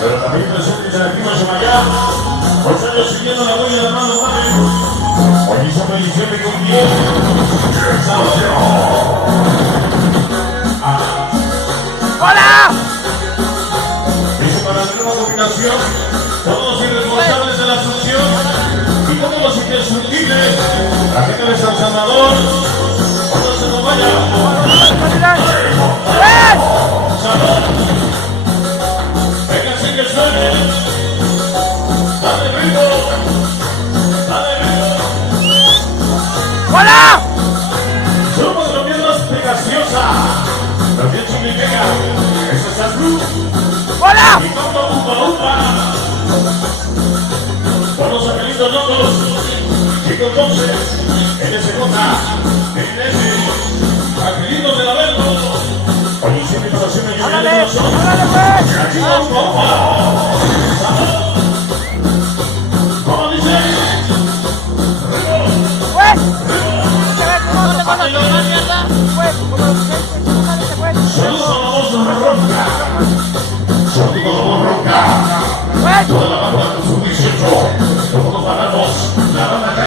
Pero también presentes en el clima Semayá, 8 años siguiendo la huella de hermano padre. Hoy hizo bendición y con quién. ¡Hola! Dice para la nueva combinación, todos los irresponsables de la función y todos los indestructibles, la gente de San Salvador, todos se nos vayan. ¡Salud! ¡Véngase que suene! ¡Dale ritmo! ¡Dale ritmo! ¡Hola! Somos los miembros Pegasiosa. Lo que significa, eso es azul. ¡Hola! Y todo upa. Con los angelitos locos. Chicos 12, NSJ, NS, angelitos del Averno. Hoy hice invitación a ¡Hágale! de nosotros. ¡Hágale, pues! Aquí vamos, ¿cómo dice? ¡Pues! ¿Qué ves? ¿Cómo te conoces? ¡Pues! ¿Cómo te conoces? Saludos a la voz ronca.